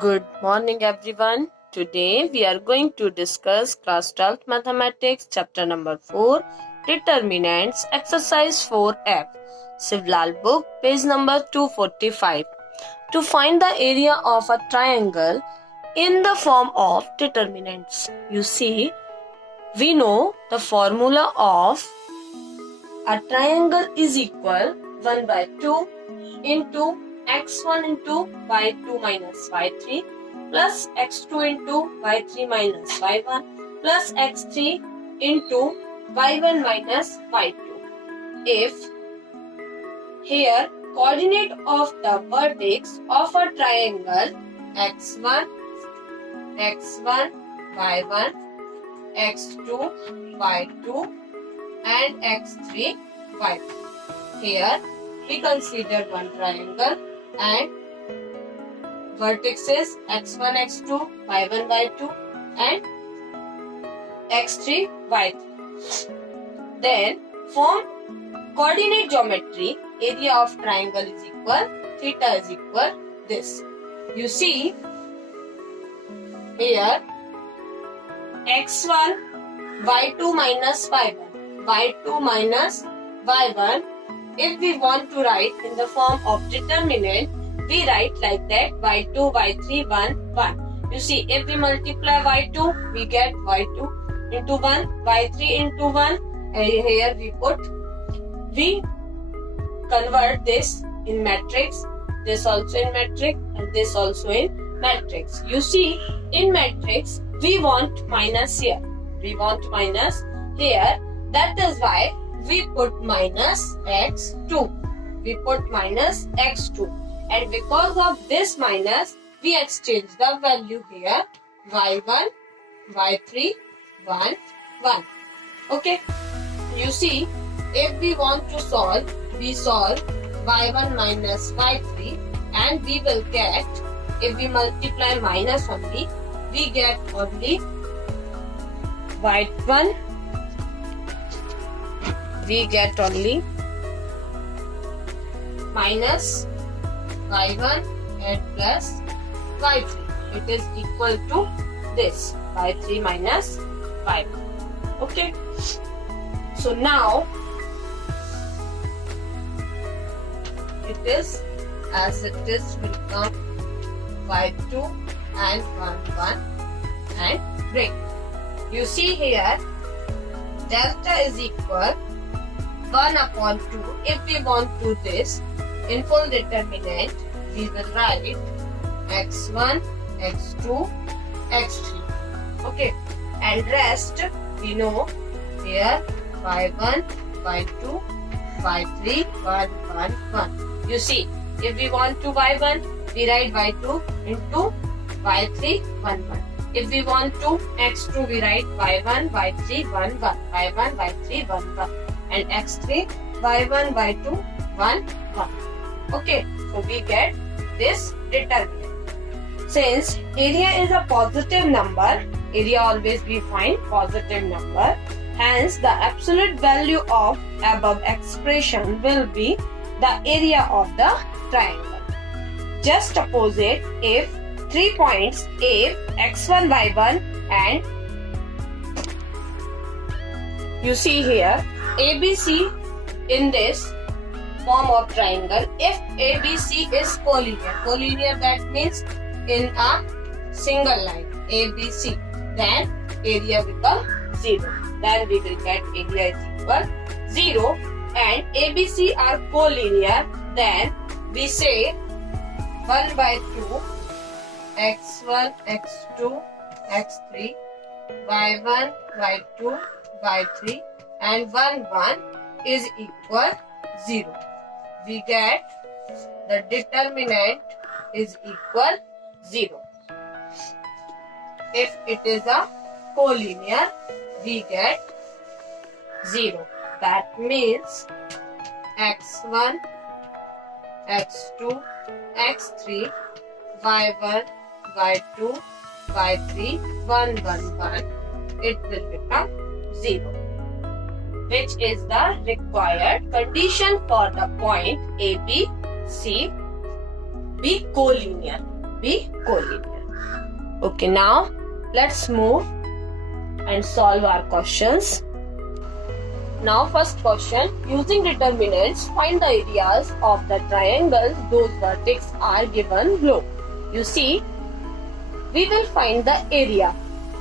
Good morning everyone. Today we are going to discuss class 12th mathematics chapter number 4 determinants exercise 4F Sivlal book page number 245. To find the area of a triangle in the form of determinants. You see, we know the formula of a triangle is equal 1 by 2 into x1 into y2 minus y3 plus x2 into y3 minus y1 plus x3 into y1 minus y2. If here coordinate of the vertex of a triangle x1, x1, y1, x2, y2 and x3, y3. Here we consider one triangle and vertices x1, x2, y1, y2 and x3, y3. Then form coordinate geometry. Area of triangle is equal, theta is equal this. You see here x1, y2 minus y1, y2 minus y1. If we want to write in the form of determinant, we write like that y2, y3, 1, 1. You see, if we multiply y2, we get y2 into 1, y3 into 1. And here we convert this in matrix, this also in matrix and this also in matrix. You see, in matrix, we want minus here. We want minus here. That is why we put minus x2. We put minus x2. And because of this minus, we exchange the value here. y1, y3, 1, 1. Okay. You see, if we want to solve, we solve y1 minus y3 and we will get, if we multiply minus only, we get only y1. We get only minus y1 and plus y3. It is equal to this y3 minus y1. Okay. So now it is as it is will come y2 and 1, 1 and break. You see here delta is equal 1 upon 2. If we want to do this in full determinant, we will write x1, x2, x3. Okay. And rest we know here y1, y2, y3, 1, 1, 1. You see, if we want to y1, we write y2 into y3, 1, 1. If we want to x2, we write y1, y3, 1, 1. y1, y3, 1, 1. And x3, y1, y2, 1, 1. Okay, so we get this determinant. Since area is a positive number, area always we find positive number. Hence, the absolute value of above expression will be the area of the triangle. Just opposite, if 3 points A, x1, y1 and you see here ABC in this form of triangle. If ABC is collinear that means in a single line ABC, then area becomes 0. Then we will get area is equal 0 and ABC are collinear, then we say 1 by 2 x1, x2, x3, y1, y2, y3 and 1, 1 is equal 0. We get the determinant is equal 0. If it is a collinear, we get 0. That means x1, x2, x3, y1, y2, y3, 1, 1, 1. It will become 0. Which is the required condition for the point A, B, C be collinear. be collinear. Okay, now let's move and solve our questions. Now first question, using determinants, find the areas of the triangles whose vertices are given below. You see, we will find the area.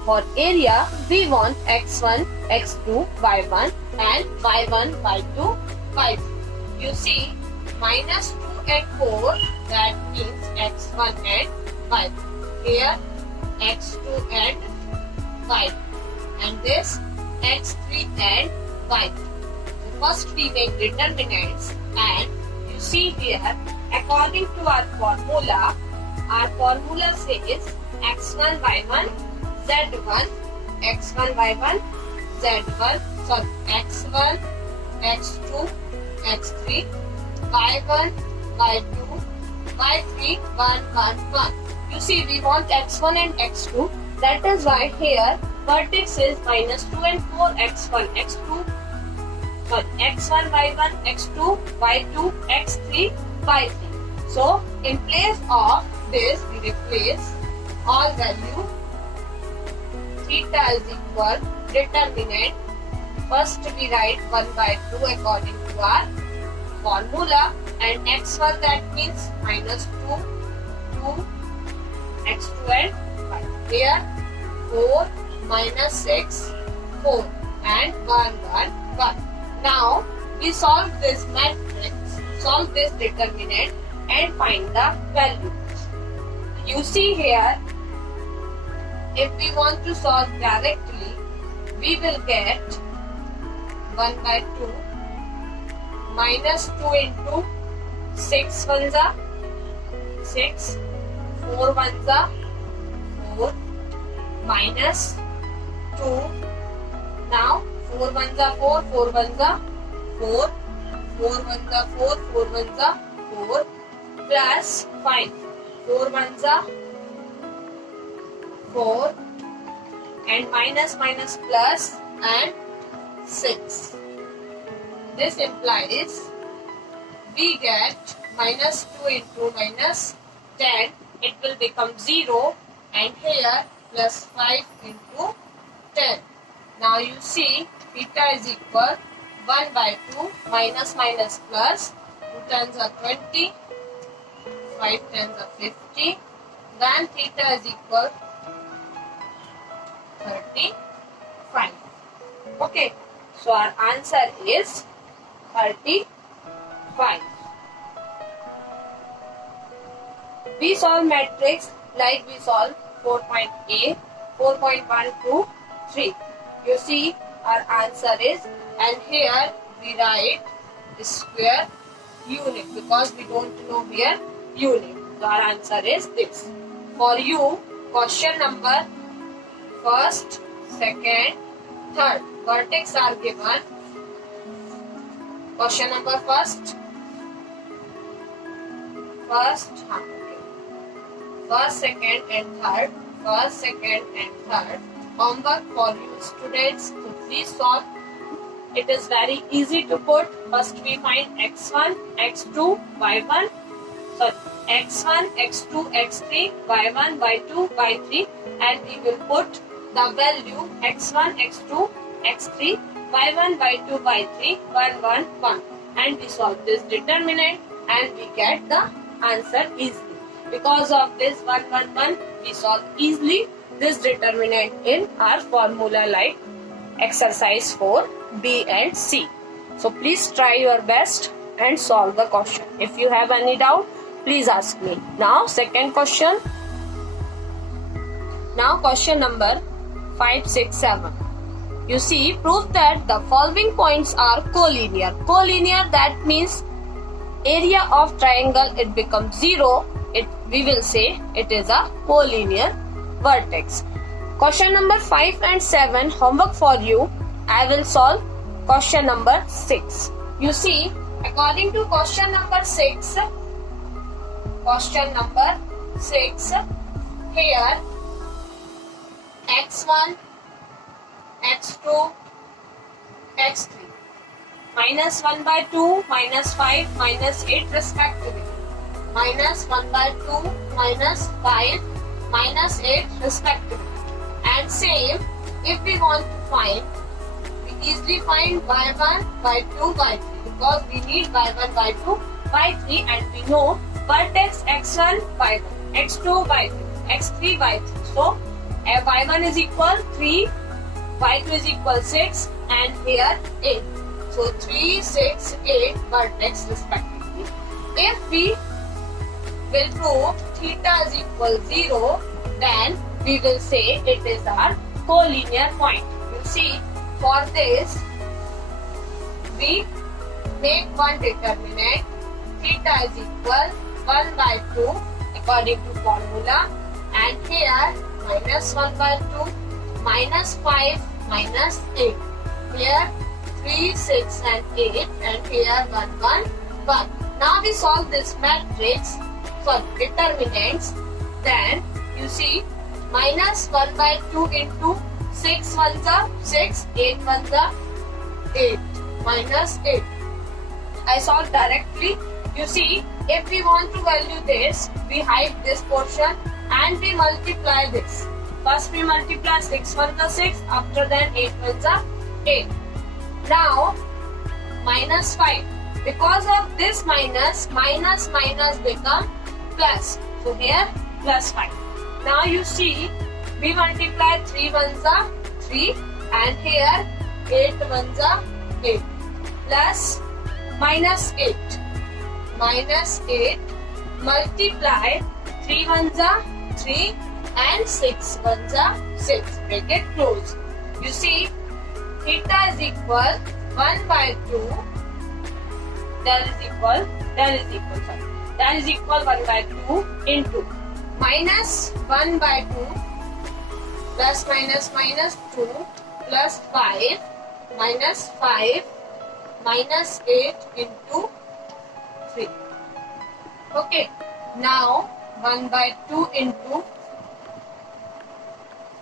For area, we want x1, x2, y1 and y1, y2, y2. You see, minus 2 and 4, that means x1 and y2. Here, x2 and y2. And this, x3 and y2. So first we make determinants, and you see here, according to our formula says x1, y1, z1, x1, y1, z1, sorry, x1, x2, x3, y1, y2, y3, 1, 1, 1. You see, we want x1 and x2. That is why here vertex is minus 2 and 4, x1, x2, sorry, x1, y1, x2, y2, x3, y3. So, in place of this, we replace all value. Theta is equal determinant. First we write 1 by 2 according to our formula, and x1 that means minus 2, 2, x2 and 5. Here 4 minus 6, 4 and 1, 1, 1. Now we solve this matrix, solve this determinant and find the value. You see here, if we want to solve directly, we will get 1 by 2 minus 2 into 6 ones are 6, 4 ones are 4, minus 2. Now 4 ones are 4, 4 ones are 4, 4 ones are 4, 4 ones are 4, plus 5. 4 ones are 4 and minus minus plus and 6. This implies we get minus 2 into minus 10. It will become 0, and here plus 5 into 10. Now you see theta is equal 1 by 2 minus minus plus 2 tens are 20. 5 tens are 50, then theta is equal 35. Okay, so our answer is 35. We solve matrix like we solve 4.A, 4.1, 3. You see our answer is, and here we write square unit because we don't know here unit. So our answer is this. For you, question number first, second, third. Vertex are given. Question number first, second and third. First, second and third. Homework for you students to please solve. It is very easy to put. First we find x1, x2, y1. Sorry, x1, x2, x3, y1, y2, y3, and we will put the value x1, x2, x3, y1, y2, y3, 1, 1, 1, and we solve this determinant and we get the answer easily. Because of this 1, 1, 1, we solve easily this determinant in our formula like exercise 4, B and C. So please try your best and solve the question. If you have any doubt, please ask me. Now second question. Now question number 5, 6, 7. You see, prove that the following points are collinear. Collinear, that means area of triangle, it becomes 0. We will say it is a collinear vertex. Question number 5 and 7, homework for you. I will solve question number 6. You see, according to question number 6, here x1, x2, x3, minus 1 by 2, minus 5, minus 8 respectively. minus 1 by 2, minus 5, minus 8 respectively. And same, if we want to find, we easily find y1, y2, y3 because we need y1, y2, y3 and we know vertex x1, y1, x2, y2, x3, y3. So, y1 is equal 3, y2 is equal 6 and here 8. So, 3, 6, 8 vertex respectively. If we will prove theta is equal 0, then we will say it is our collinear point. You see, for this, we make one determinant. Theta is equal 1 by 2 according to formula. And here, minus 1 by 2, minus 5, minus 8. Here, 3, 6 and 8. And here, 1, 1, 1. Now we solve this matrix for determinants. Then, you see, minus 1 by 2 into 6 ones are 6, 8 ones are 8, minus 8. I solve directly. You see, if we want to value this, we hide this portion and we multiply this. First we multiply 6 ones are 6, after that 8 ones are 8. Now, minus 5. Because of this minus, minus become plus. So here, plus 5. Now you see, we multiply 3 ones are 3 and here 8 ones are 8 plus minus 8. Minus 8 multiply 3 ones are 3 and 6 ones are 6. Make it close. You see, theta is equal 1 by 2. That is equal 1 by 2 into minus 1 by 2 plus minus 2 plus 5 minus 5 minus 8 into 3. Okay. Now 1 by 2 into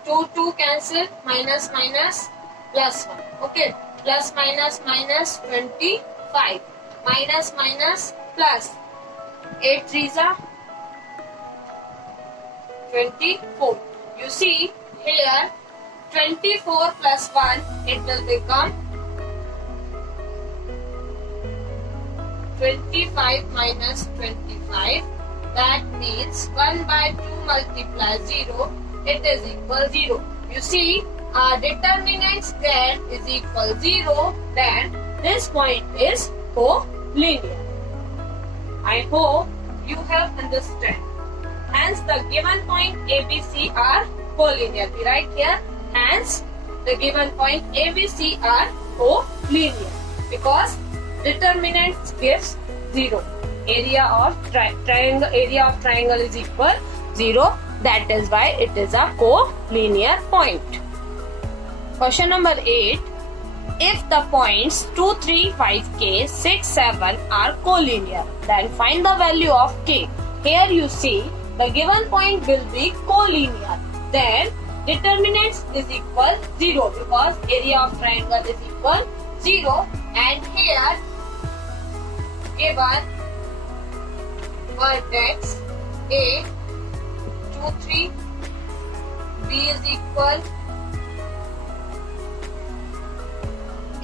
2 cancel, minus plus 1. Okay. Plus minus 25. Minus plus 8 3s are 24. You see here 24 plus 1, it will become 25 minus 25. That means 1 by 2 multiply 0, it is equal 0. You see, our determinants z is equal 0, then this point is collinear. I hope you have understood. Hence, the given point ABC are collinear. We write here, hence, the given point ABC are collinear. Because determinant gives 0. Area of triangle is equal 0. That is why it is a collinear point. Question number 8. If the points 2, 3, 5, k, 6, 7 are collinear, then find the value of k. Here you see the given point will be collinear. Then determinants is equal 0 because area of triangle is equal 0. And here given vertex A 2, 3, B is equal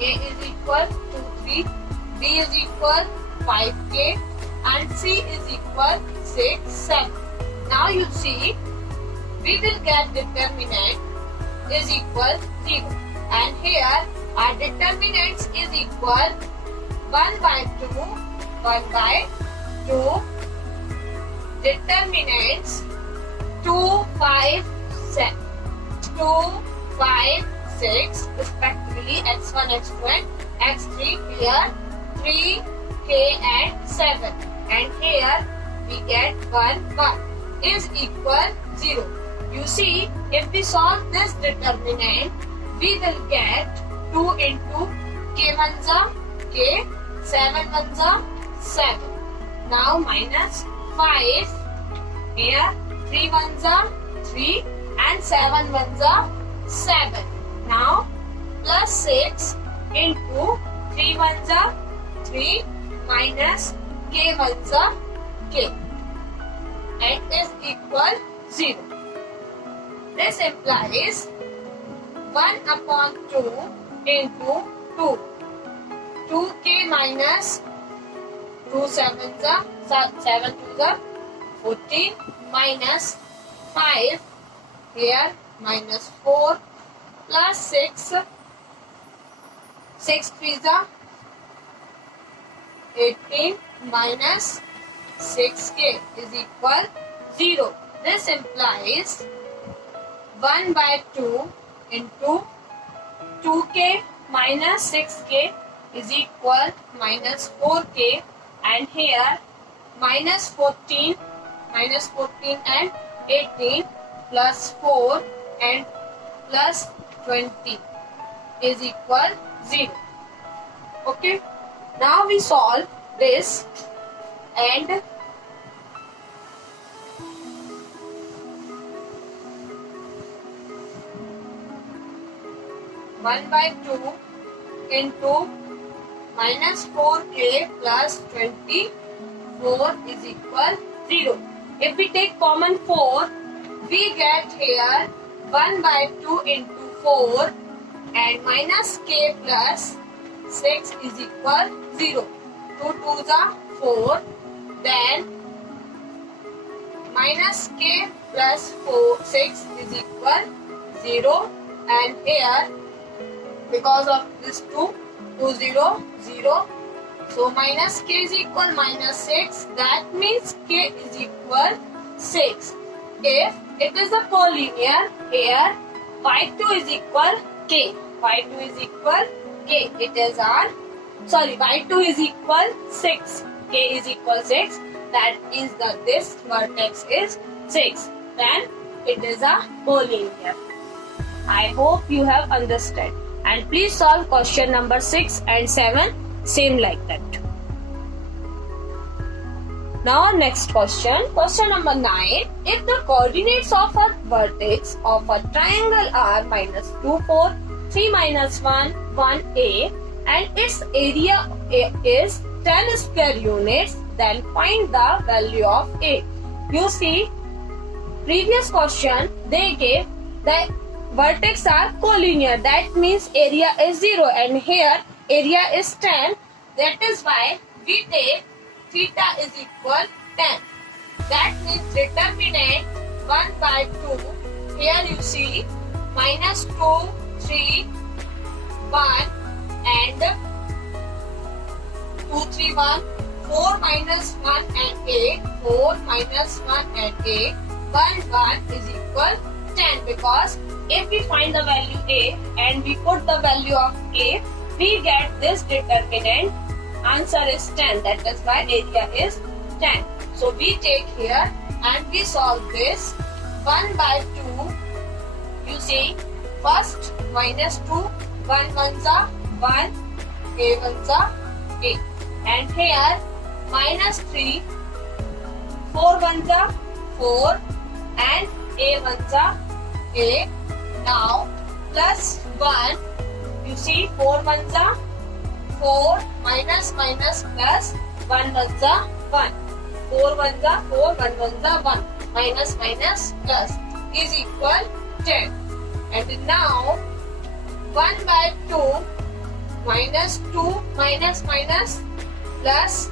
A is equal 2, 3, B is equal 5k and C is equal 6, 7. Now you see, we will get determinant is equal 0. And here our determinants is equal 1 by 2, 1 by 2, determinants 2, 5, 7, 2, 5, 6 respectively, x1, x2 and x3. Here 3, k and 7. And here we get 1, 1 is equal 0. You see, if we solve this determinant, we will get 2 into k ones are k, 7 ones are 7. Now minus 5, here 3 ones are 3 and 7 ones are 7. Now plus 6 into 3 ones are 3 minus k ones are k. and is equal 0. This implies 1 upon 2 into 2. 2k minus 2 sevens are 7 twos are 14 minus 5 here minus 4 plus 6 threes are 18 minus 6k is equal 0. This implies 1 by 2 into 2k minus 6k is equal minus 4k, and here minus 14 and 18 plus 4 and plus 20 is equal 0. Okay, now we solve this and one by 2 into minus 4k plus 24 is equal 0. If we take common 4, we get here 1 by 2 into 4 and minus k plus 6 is equal 0. 2 2s are 4. Then minus k plus 6 is equal 0, and here because of this 2 0 0, so minus k is equal minus 6. That means k is equal 6. If it is a collinear, here phi 2 is equal k. Phi 2 is equal k. It is our phi 2 is equal 6. K is equal 6. That is this vertex is 6. Then it is a collinear. I hope you have understood. And please solve question number 6 and 7 same like that. Now next question. Question number 9. If the coordinates of a vertex of a triangle are minus 2 4, 3 minus 1 1a and its area is 10 square units, then find the value of a. You see, previous question they gave the vertex are collinear, that means area is 0, and here area is 10. That is why we take theta is equal 10. That means determinant 1 by 2. Here you see minus 2, 3, 1 and 2, 3, 1. 4 minus 1 and 8. 4 minus 1 and 8. 1 is equal 10, because if we find the value a and we put the value of a, we get this determinant. Answer is 10. That is why area is 10. So we take here and we solve this. 1 by 2. You see, first minus 2. 1 ones are 1. A ones are a. And here minus 3. 4 ones are 4. And a ones are a. Now plus 1, you see 4 ones are 4, minus plus 1 ones are 1. 4 ones are 4, 1 ones are 1. Minus plus is equal 10. And now 1 by 2 minus 2 minus plus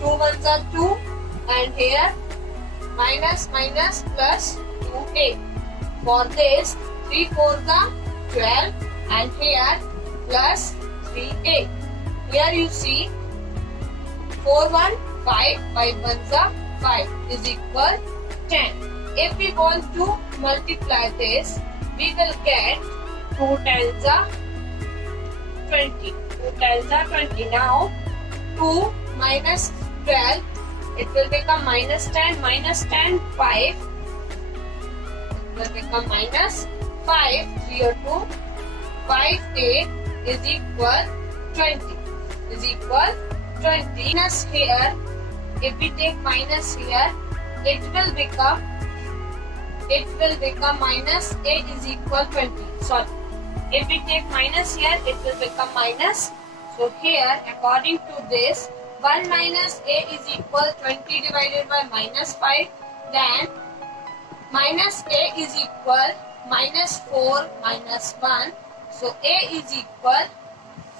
2 ones are 2, and here minus plus 2a. For this 3 4s are 12, and here plus 3a. Here you see 4 1 5, 5 ones are 5 is equal 10. If we want to multiply this, we will get 2 tens are 20. 2 tens are 20. Now 2 minus 12, it will become minus 10. Minus 10, 5. It will become minus 5. 3 or 2. 5a is equal 20. Is equal 20. Minus here, if we take minus here, it will become minus a is equal 20. Sorry. If we take minus here, it will become minus. So here, according to this, 1 minus a is equal 20 divided by minus 5. then minus a is equal minus 4 minus 1. So a is equal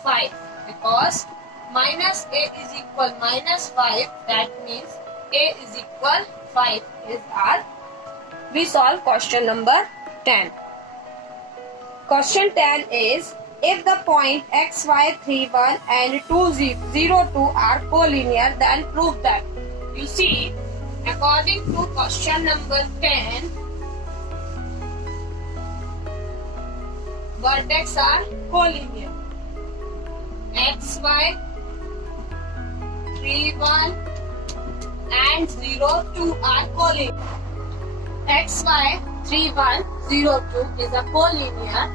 5 because minus a is equal minus 5. That means a is equal 5 is our. We solve question number 10. Question 10 is if the point x, y, 3, 1 and 2, 0, 2 are collinear, then prove that. You see, according to question number 10, vertex are collinear. X, y, 3, 1 and 0, 2 are collinear. X, y, 3, 1, 0, 2 is a collinear.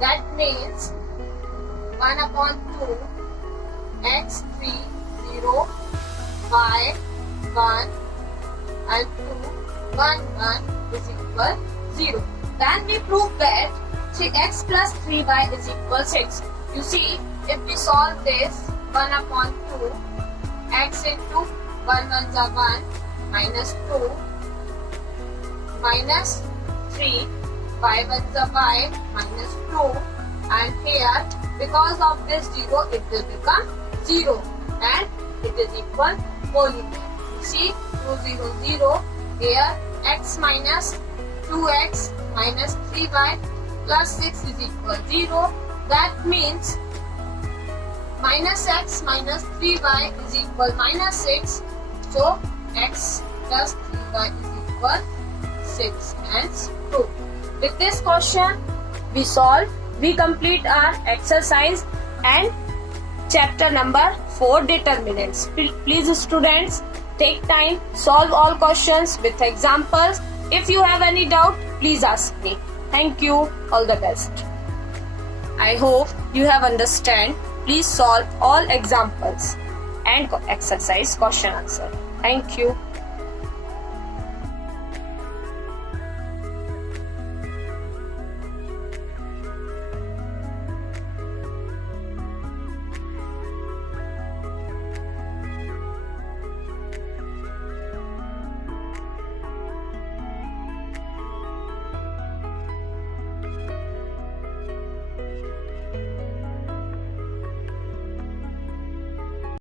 That means 1 upon 2, x, 3, 0, y, 1 and 2, 1, 1 is equal 0. Then we prove that 3x plus 3y is equal 6. You see, if we solve this, 1 upon 2, x into 1 1s are 1, minus 2, minus 3, y 1s are y, minus 2, and here, because of this 0, it will become 0, and it is equal collinear. You see, 2, 0, 0, here, x minus 2x minus 3y plus 6 is equal 0. That means minus x minus 3y is equal minus 6. So x plus 3y is equal 6 and 2. With this question, we solve. We complete our exercise and chapter number 4 determinants. Please students, take time, solve all questions with examples. If you have any doubt, please ask me. Thank you. All the best. I hope you have understand. Please solve all examples and exercise question answer. Thank you.